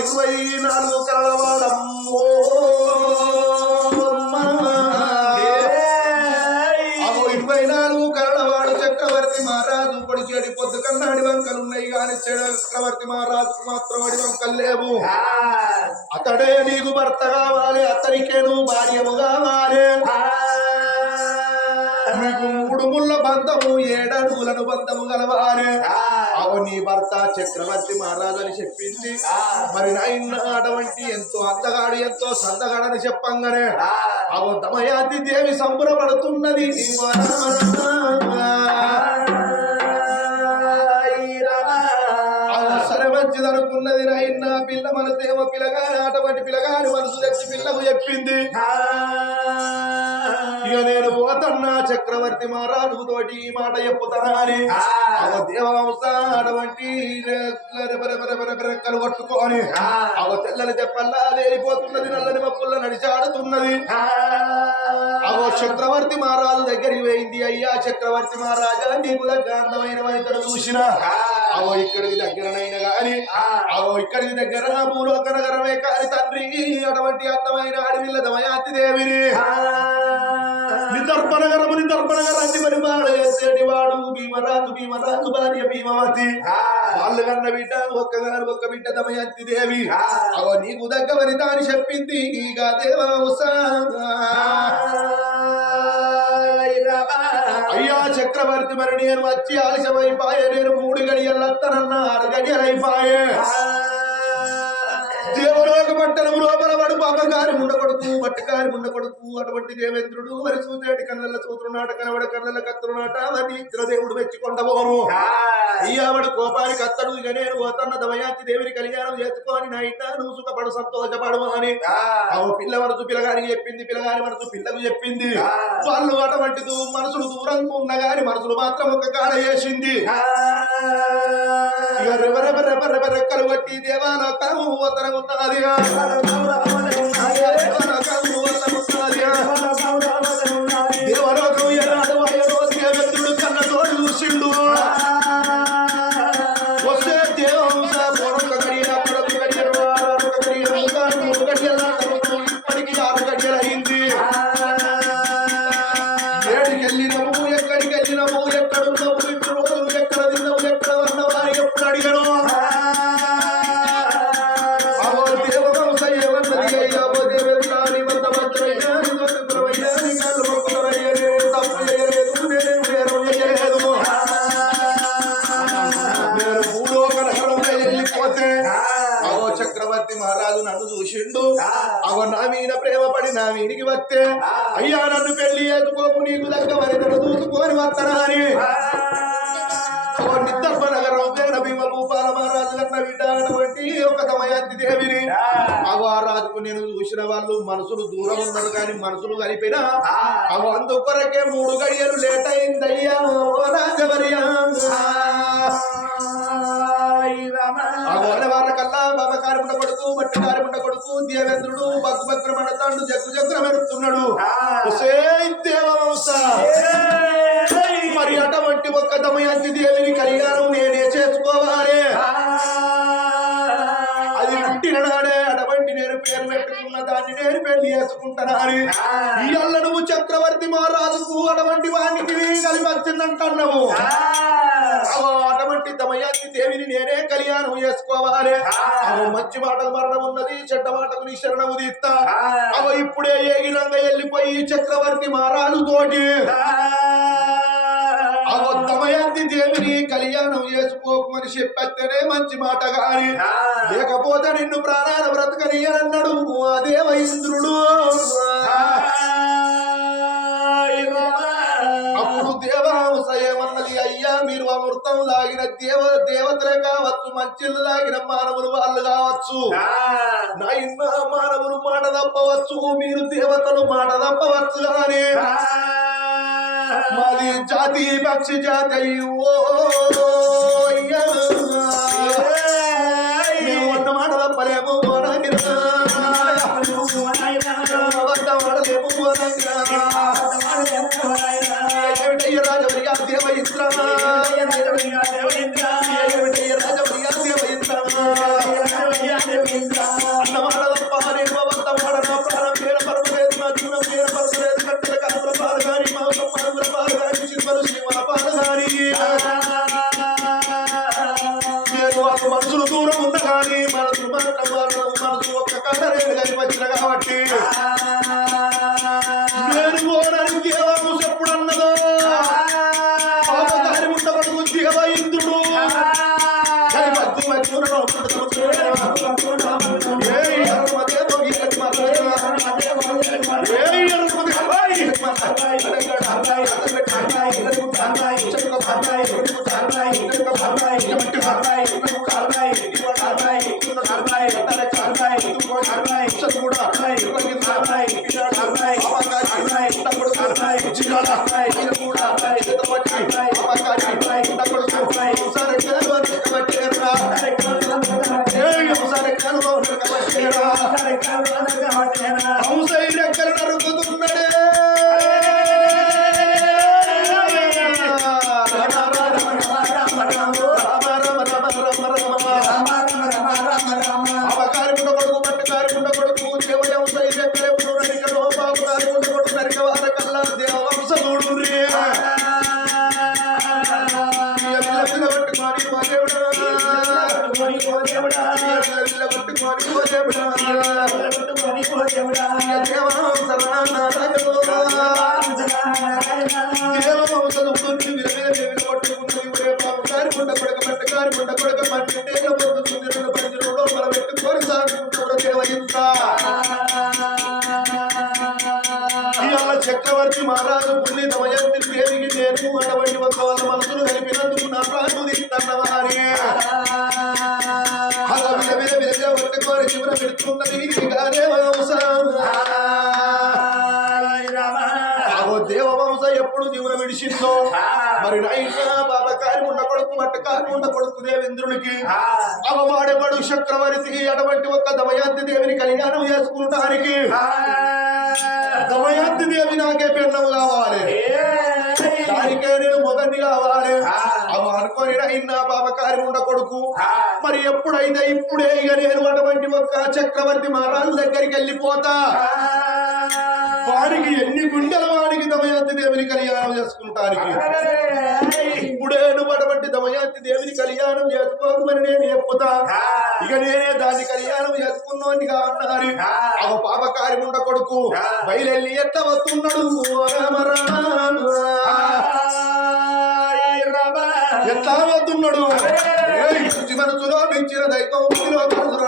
24 కలవాడమ్మో 24 కలవాడు చక్రవర్తి మహారాజు పొడిచేడి పొద్దు కన్నాడి వంకలున్నాయి కానీ చక్రవర్తి మహారాజుకు మాత్రం అడి వంకలు లేవు. అతడే నీకు భర్త కావాలి, అతనికే నువ్వు భార్యము కావాలి. నీకు 3 ముళ్ళ బంధము 7 అడుగులను బంధము గలవాలి. అవు నీ భర్త చక్రవర్తి మహారాజు అని చెప్పింది. మరి నాయన అటువంటి ఎంతో అందగాడు ఎంతో సందగాడని చెప్పంగానే అవు దమయంతి దేవి సంబరపడుతున్నది. సరే మంచిది అనుకున్నది. నాయన పిల్ల మన దేవ పిల్లగాని అటువంటి పిల్లగాని మనసు తెచ్చి పిల్లకు చెప్పింది. ఇక నేను పోతన్నా చక్రవర్తి మహారాజు తోటి ఈ మాట చెప్పుతానా అని అవ దేవవంశ అటువంటి రెక్కలు కొట్టుకొని అవ తెల్లని తెప్పల్లా లేరిపోతున్నది. నల్లని మప్పుల్లో నడిచాడుతున్నది. అవో చక్రవర్తి మహారాజు దగ్గరికి పోయింది. అయ్యా చక్రవర్తి మహారాజా నీకు దగ్గర అందమైన వనితను చూసిన అవో ఇక్కడికి దగ్గరనైనా గాని అవో ఇక్కడికి దగ్గర భూలోక నగరమే కాని తండ్రి అటువంటి అందమైన అడవిల్ల దమయంతి దేవిని నిదర్పనగరాన్ని పరిపాలన చేసేటి వాడు భీమరాజు భార్య భీమవతి. వాళ్ళు కన్న బిడ్డ ఒక్క బిడ్డ దమయంతి దేవి. అవో నీకు దగ్గ వనిత అని చెప్పింది. ఇక దేవవంశ అయ్యా చక్రవర్తి మరి నేను వచ్చి ఆలస్యమైపాయే. నేను 3 గడియలత్తనన్నా 6 గడియలైపాయే. దేవలోక పట్టణం లోపల వాడు పాపకారి ఉండకొడుకు పట్టుకారి ఉండకొడుకు అటువంటి దేవేంద్రుడు మరి చూసేటి కళ్ళ చూతురునాట కనబడ కళ్ళ కత్తురునాట అని ఇంద్రదేవుడు మెచ్చికొండబోను. అయ్యావాడు కోపానికి అత్తడు. ఇక నేను పోతన్న దమయంతి దేవిని కళ్యాణం చేసుకొని నా ఇంట నువ్వు సుఖపడు సంతోషపడు అని పిల్ల మనసు పిల్లగానికి చెప్పింది. పిల్లగాని మనసు పిల్లకు చెప్పింది. వాళ్ళు అటువంటి మనసులు దూరంగా ఉన్న గాని మనసులు మాత్రం ఒక కాడ చేసింది. ఇక రెక్కలు కొట్టి దేవాలోకము ఉత్తరం ఉన్నది. దేవలోకం ఎన్నాడు దేవేంద్రుడు కన్న తోడు చూసిండు. వస్తే దేవంశ పొడొక గడియల పొడొక గడియలు 3 గడియల ఇప్పటికి 6 గడియలు అయింది. ఏడికెళ్ళినము ఎక్కడికి వెళ్ళినము ఎక్కడున్నాము 2 రోజులు ఎక్కడ తిన్నాము ఎక్కడ ఉన్నావు అని ఎప్పుడు అడిగను. చక్రవర్తి మహారాజు నన్ను చూసిండు. అవ నా మీద ప్రేమ పడి నా వీడికి వస్తే అయ్యా నన్ను పెళ్లి చేసుకోకు నీకు దగ్గర వనితను చూసుకొని వస్తానా అని నిద్దర్భ నగరం పేద భీమ భూపాల మహారాజు కన్న బిడ్డ అటువంటి ఒక దమయంతి దేవిని అవ ఆ రాజుకు నేను చూసిన వాళ్ళు మనసులు దూరం ఉన్నారు కానీ మనసులు కలిపినా అవ అందుకొరకే 3 గడియలు లేట్ అయిందయ్యా రాజవర్యా. కల్లా బాబకారి ఉండ కొడుకు మట్టికారి ఉండ కొడుకు దేవేంద్రుడు బగ్గుబగ్గున మడతాడు జగ్గున మెరుతున్నాడు. దేవవంశ మరి అటువంటి ఒక్క దమయంతి దేవిని కళ్యాణం నేనే చేసుకోవాలి. అది పుట్టిన నాడే అటువంటి నేను పేరు పెట్టుకున్న దాన్ని నేను పెళ్లి చేసుకుంటానా అని ఇళ్ళ నువ్వు చక్రవర్తి మహారాజుకు అటువంటి వానికి కలిపి వచ్చిందంటున్నావు. అటువంటి దమయంతి దేవిని నేనే కళ్యాణం చేసుకోవాలి. మంచి మాటలు మరణం ఉన్నది చెడ్డ మాటకు నీ శరణము తీస్తా. అవ ఇప్పుడే ఏగినంగా వెళ్ళిపోయి చక్రవర్తి మహారాజు తోటి దమయంతి దేవిని కళ్యాణం చేసుకోకమని చెప్పేస్తేనే మంచి మాట గాని లేకపోతే నిన్ను ప్రాణాల బ్రతకనియనన్నాడు ఆ దేవ ఇంద్రుడు. అప్పుడు దేవాంశ ఏమన్నది అయ్యా మీరు అమృతం తాగిన దేవతలే కావచ్చు మంచిలు తాగిన మానవులు వాళ్ళు కావచ్చు. నా ఇన్న మానవులు మాట తప్పవచ్చు మీరు దేవతలు మాట తప్పవచ్చు కానీ మాది జాతి పక్షి జాతి అయ్యో మేము వంట మాట తప్పలేము రాజవరిగా దేవయింద్ర రాజవరిగా దేవయింద్ర వాళ్ళు మనుషులు దూరం ఉన్న కానీ మనసు మనసు ఒక్క కథరేలు కలిపి వచ్చిన కాబట్టి నేను పోవడానికి దేవాంశ ఎప్పుడు అన్నదో పాపకారి ఉండబడుకు దిగవ ఇంద్రుడు చక్రవర్తి మహారాజు పుణ్య దమయంతి దేవికి నేను అటువంటి ఒక వాళ్ళ మనసులు కలిపినందుకు నా ప్రాణం తీస్తున్నవారి అలా పట్టుకొని చివర పెడుతున్నది దేవవంశ ఎప్పుడు జీవన విడిచిందో మరి నైనా బాబకారి ఉండ కొడుకు మట్టకారి ఉండ కొడుకు దేవేంద్రునికి అవమాడబడు చక్రవర్తికి అటువంటి ఒక్క దమయంతి దేవిని కళ్యాణం చేసుకుంటానికి దమయంతి దేవి నాకే పెళ్ళము కావాలి దానికే నేను మొదటి కావాలి అవ అనుకొని అయినా బాబకారి ఉండ కొడుకు మరి ఎప్పుడైతే ఇప్పుడే ఇక నేను అటువంటి ఒక్క చక్రవర్తి మహారాజు దగ్గరికి వెళ్ళిపోతా వారికి ఎన్ని గుండెల వాడికి దమయంతి దేవిని కళ్యాణం చేసుకుంటానికి ఇప్పుడే నువ్వు అటువంటి దమయంతి దేవిని కళ్యాణం చేసుకోకమని నేను చెప్పుతా ఇక నేనే దాన్ని కళ్యాణం చేసుకున్నాను అన్నారు అవ పాపకారి ఉండ కొడుకు బయలెళ్ళి ఎట్ట వస్తున్నాడు ఎట్లా వస్తున్నాడు మనసులో మించిన దైవం Oh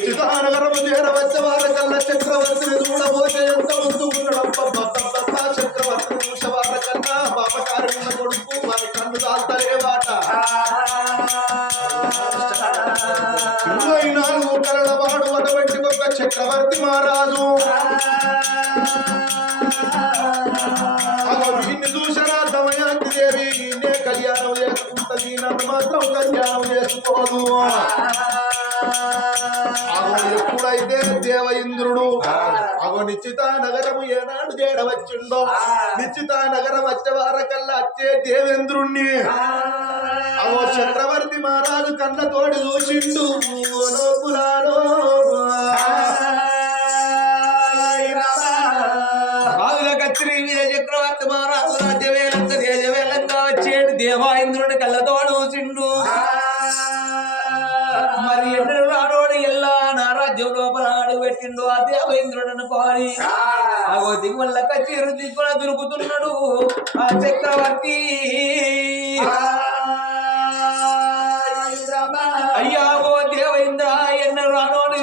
చితానగరము చేరవచ్చే వారకల్లా చక్రవర్తిని చూడబోతే ఎంత ముందు ఉన్నాడు చక్రవర్తిని చూసే వారకల్లా పాపకారి ఉన్న కొడుకు వారి కన్ను దాల్తలేవాట 24 కరల వాడు అటువంటి ఒక చక్రవర్తి మహారాజు దీన్ని చూసిన దమయంతి దేవి నే కళ్యాణం చేసుకుంటుంది నన్ను మాత్రం కళ్యాణం చేసుకోదు ఎప్పుడైతే దేవ ఇంద్రుడు అగో నిశ్చిత నగరము ఏనాడు చేరవచ్చిండో నిశ్చిత నగరం వచ్చే వారకల్లా వచ్చే దేవేంద్రుణ్ణి అగో చక్రవర్తి మహారాజు కళ్ళతోటి చూసిండు లోపులాలో చక్రవర్తి మహారాజు రాజ్యవేలంగా వచ్చేడు దేవాయింద్రుని కళ్ళతోడు చూసిండు మరి ఎన్నడు రాడోడు ఎల్లా నా రాజ్యం లోపల అడుగు పెట్టిండు ఆ దేవేంద్రుడను పారి అగో దిగువల్ల కచేరు దిగుల దొరుకుతున్నాడు ఆ చక్రవర్తి అయ్యా ఓ దేవేంద్ర ఎన్నడు రానోడు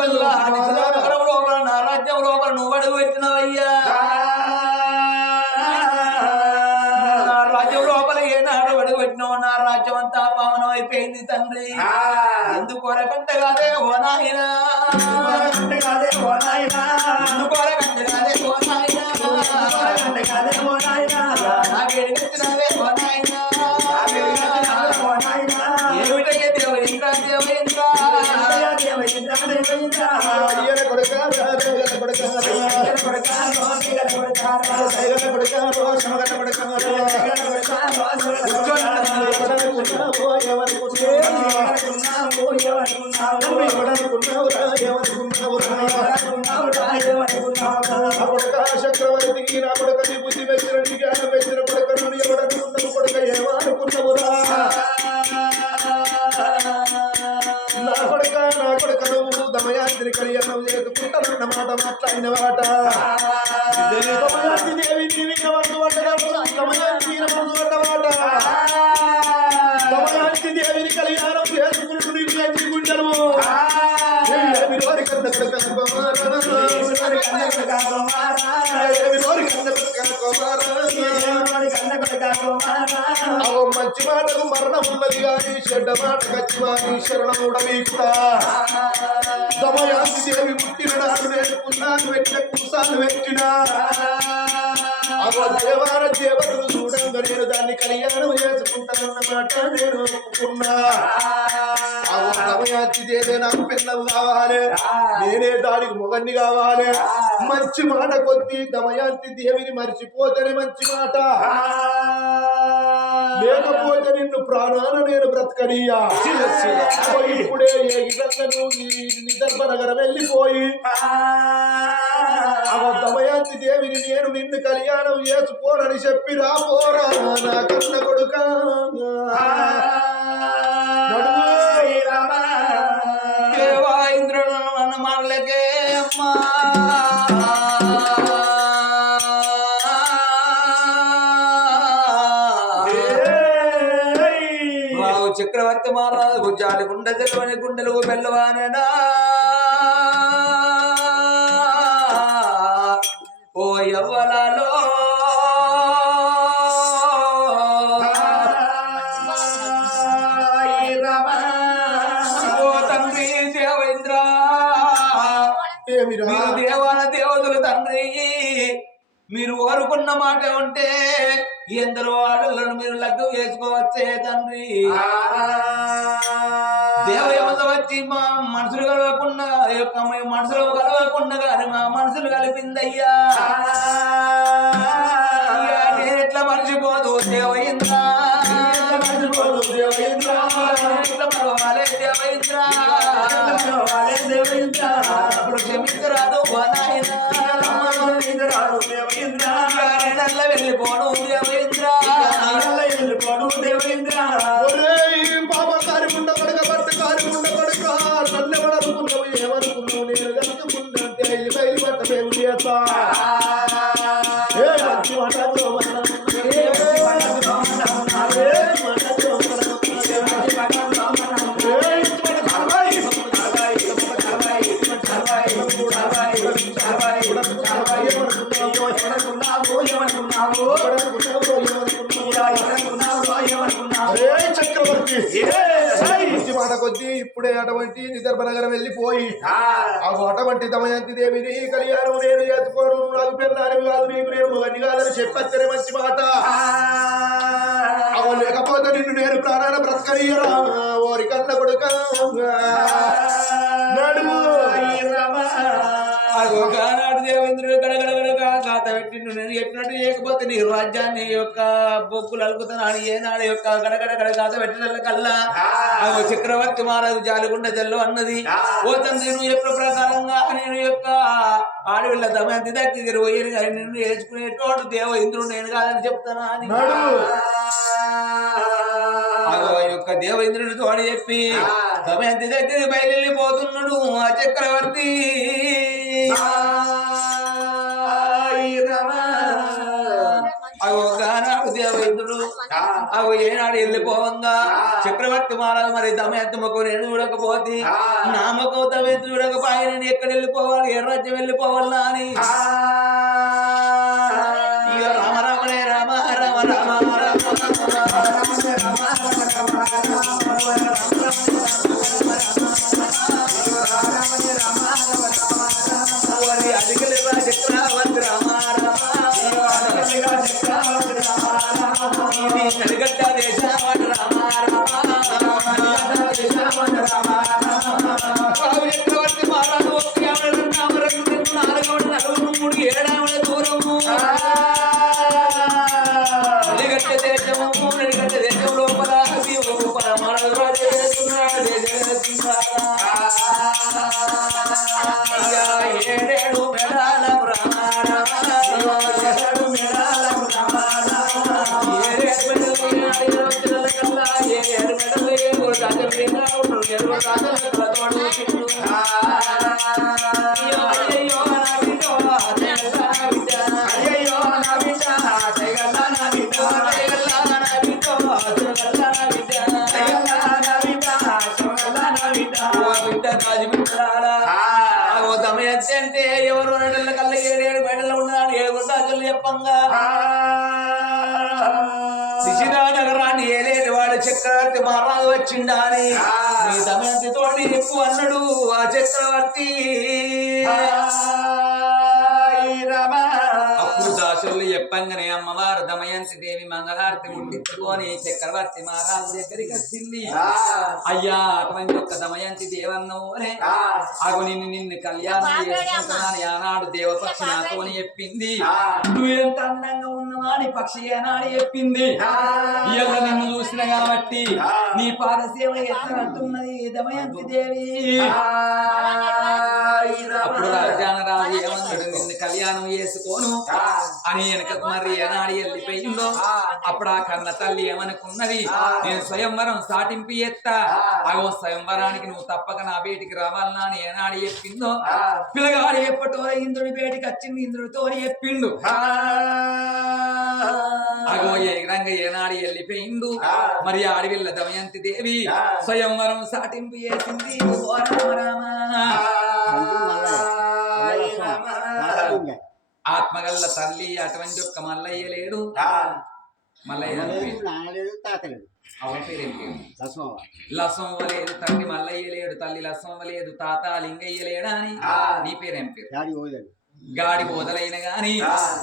వల్ల లోపల నా రాజ్యం లోపల నువ్వు అడుగు పెట్టినవయ్యా నా రాజ్యం లోపల ఏనాడు అడుగు పెట్టినావు నా రాజ్యం అంతా పావనం అయిపోయింది తండ్రి ఎందుకొరకంటే కాదే ఓ నాయనా నాకేడికెత్తినవే ఓ నాయనా ఏమిటయ్యే దేవేంద్ర చక్రవర్తికి నా కొడుకని బుద్ధి వచ్చిన జ్ఞానం వచ్చిన కొడుకను ఎవడనుకున్న కొడుక ఏమనుకున్నవురా నా కొడుక నువ్వు దమయాంతిని కళ్యాణం చేసుకుంటానన్న మాట మాట్లాడిన మాట దమయాంతి దేవి దమయాంతి దేవిని కళ్యాణం చేసుకుంటూ గుండెలు మంచి మాటకు మరణం ఉన్నది కానీ చెడ్డ మాట కచ్చి వారి శరణముడవీకుతా దమయాంతి దేవి పుట్టిన నాడు నేర్చుకున్నాను పెట్టిన కుసాలు పెట్టినా దేవార దేవతలు చూడంగా నేను దాన్ని కళ్యాణం చేసుకుంటానన్నమాట నేను ఒప్పుకున్నా దమయాంతి దేవే నాకు పిల్లలు కావాలి నేనే దానికి మొగన్ని కావాలి మంచి మాట కొద్ది దమయాంతి దేవిని మర్చిపోతేనే మంచి మాట లేకపోతే నిన్ను ప్రాణాన నేను బ్రతకనియా ఇప్పుడే ఏ విధంగా నిదర్భ నగరం వెళ్ళిపోయి దమయాంతి దేవిని నేను నిన్ను కళ్యాణం చేసుకోనని చెప్పి రాపోరా నా కన్న కొడుక దేవాయింద్రుడు అన్న మాటలకే అమ్మా చక్రవర్తి మహారాజు జాలి గుండె తెలవని గుండెలు బెల్లవానడా ఓ యవ్వలలో ఓ తండ్రి దేవేంద్ర మీరు దేవాల దేవతలు తండ్రి మీరు కోరుకున్న మాట ఉంటే ఎందరో ఆడలను మీరు లగ్గు వేసుకోవచ్చే తండ్రి దేవయమత వచ్చి మా మనసులు కలవకుండా యొక్క మనసులు కలవకుండా కానీ మా మనసులు కలిపిందయ్యా నేను ఎట్లా మర్చిపోదు దేవేంద్ర ఎట్లా మరవాలే దేవేంద్ర అప్పుడు క్షమించరాదు వెళ్ళిపోను దేవేంద్ర పాపకారి ఉండ కొడుక భర్త కారి ఉండ కొడుక నన్నెవడనుకున్నావు ఏమనుకున్నావు నేను కనుకుంటే బయలు పట్ట దేవుడు చేస్తా మంచి మాట అరే చక్రవర్తి మంచి మాట కొద్దీ ఇప్పుడే అటువంటి నిదర్భ నగరం వెళ్ళిపోయి అటువంటి దమయంతి దేవిని కళ్యాణం నేను చేసుకోను నాకు పెళ్ళాని కాదు నీకు నేను అన్ని కాదని చెప్పచ్చరే మంచి మాట అవ లేకపోతే నిన్ను నేను ప్రాణాన బ్రతకరియరా ఓరి కన్న కొడుక నడుము ఆనాడు దేవేంద్రుడు గడగడగడగా గాత పెట్టిండు నేను చెప్పినట్టు చేయకపోతే నీ రాజ్యాన్ని యొక్క బొక్కులు అలుకుతున్నాను ఏనాడు యొక్క గడగడగడ గాత పెట్టిన కల్లా చక్రవర్తి మహారాజు జాలిగుండ జల్లు అన్నది ఓ తండ్రి నువ్వు చెప్పిన ప్రకారంగా నేను యొక్క ఆడవిళ్ళ దమయంతి దగ్గర పోయి నిన్ను నేర్చుకునేటోడు దేవ ఇంద్రుడు నేను కాదని చెప్తానా అని యొక్క దేవేంద్రుని తోడు చెప్పి దమయంతి దగ్గర బయలుపోతున్నాడు ఆ చక్రవర్తి అగోనాడు దేవేంద్రుడు అగో ఏనాడు వెళ్ళిపోవంగా చక్రవర్తి మహారాజు మరి దమయంతి మొక్క నేను చూడకపోతే నా మొక్క దమయంతి చూడకపోయి నేను ఎక్కడ వెళ్ళిపోవాలి ఏ రాజ్యం వెళ్ళిపోవాలా అని ఇక రామ రామనే రామ రామ రామ అధికలేవా చక్రవర్తి రామ కలిగట్ట దేశవాడు రామ చక్రవర్తి మహారాజు నలుగురు మూడు ఏడావిడ దూరము కలిగట్ట దేశము నడిగట్ట దేశం లోపల ఏడేడు మెడాల దమయంతి అంటే ఎవరు కల్లా ఏడేడు మెడల్లో ఉన్నాడు ఏడు రాజులు చెప్పంగా శిశిరా నగరాన్ని ఏలేటి వాడు చక్రవర్తి మహారాజు వచ్చిండా అని నీ దమయంతి తోటి ఎక్కువ అన్నాడు ఆ చక్రవర్తి అప్పుడు దాసులు చెప్పంగానే అమ్మవారు దమయంతి దేవి మంగళారతి ముట్టించుకొని చక్రవర్తి మహారాజు దగ్గరికి వచ్చింది అయ్యా అటువంటి ఒక్క దమయంతి దేవన్నోనే అగు నిన్ను కళ్యాణం చేసుకుంటున్నాను ఆనాడు దేవపక్షి నాతో అని చెప్పింది నువ్వు ఎంత అందంగా ఉన్నావా అని పక్షి ఏనాడు చెప్పింది ఇవాళ నిన్ను చూసిన కాబట్టి నీ పాదసేవ ఎత్తనట్టున్నది దమయంతి దేవి అప్పుడు రాజానరాజు ఏమన్నాడు నిన్ను కళ్యాణం చేసుకోను అని వెనక మరి ఏనాడు వెళ్ళిపోయిందో అప్పుడు ఆ కన్న తల్లి ఏమనుకున్నది నేను స్వయంవరం సాటింపు ఎత్తా అగో స్వయంవరానికి నువ్వు తప్పక నా బేటికి రావాలన్నా అని ఏనాడు చెప్పిందో పిల్లగాడు ఎప్పటో ఇంద్రుడి బేటికి వచ్చింది ఇంద్రుడితో చెప్పిండు అగో రంగ ఏనాడు వెళ్ళిపోయిండు మరి ఆడవిల్ల దమయంతి దేవి స్వయంవరం సాటింపు చేసింది ఓ రామ ఆత్మగల్ల తల్లి అటువంటి ఒక్క మల్లయ్య లేడు మల్లయ్య లసంవ లేదు తండ్రి మల్లయ్య లేడు తల్లి లసంవ లేదు తాత లింగయ్య లేడా అని నీ పేరేం పేరు గాడి బోదలైన గాని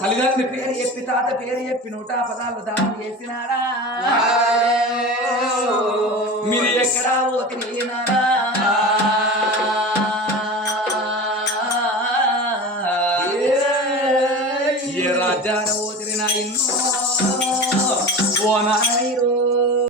తల్లిదండ్రుల పేరు చెప్పి తాత పేరు చెప్పి 100 పదాలు దానం చేసినాడా మీరు ఎక్కడా పోతున్నారా రాజాన పోతిరినా ఇన్నో ఓ నాయరు